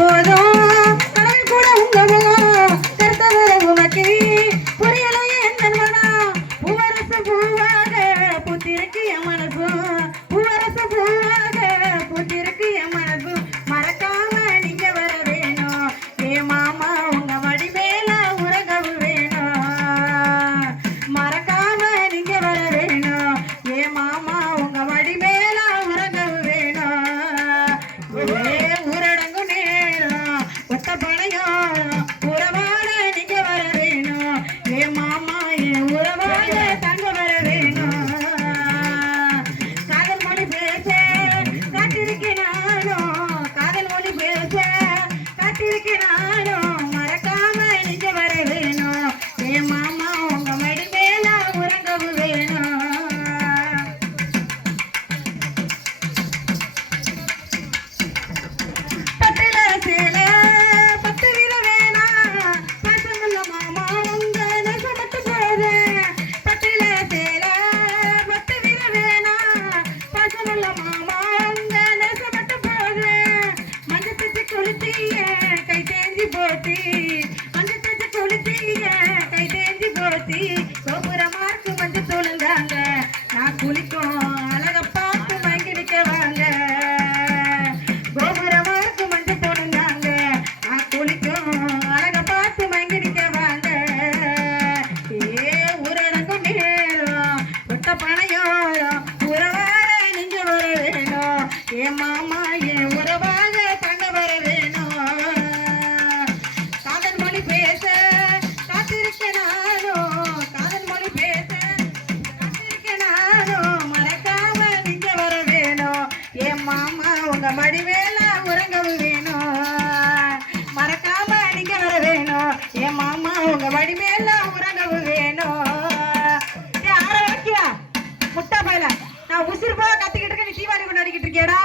போதும் கடவுள் கூட உங்க கருத்தவர உனக்கு புரியலையே என்ன மனம் பூவரச பூவாக பூத்திருக்கு என் மனசும் பசங்கள மாமா உங்க நெசமட்டு போது மஞ்சள் தச்சு குளித்தீங்க கை தேஞ்சி போட்டி என் மாமா என் உறவாக தங்க வர வேணும். காதல் மொழி பேச காத்திருக்க நானும் காதல் மொழி பேச காத்திருக்க நானும் மறக்காம நீங்க வர வேணும். ஏ மாமா உங்க மடி உறங்கவும் வேணும். மறக்காம நீங்க வர வேணும். என் மாமா உங்க மடி உறங்கவும் வேணும். ஏய், ஆற வைக்கியா முட்டை பையல. நான் உசிறு போக கத்திக்கிட்டு இருக்க கொண்டாடிக்கிட்டு இருக்கியாடா?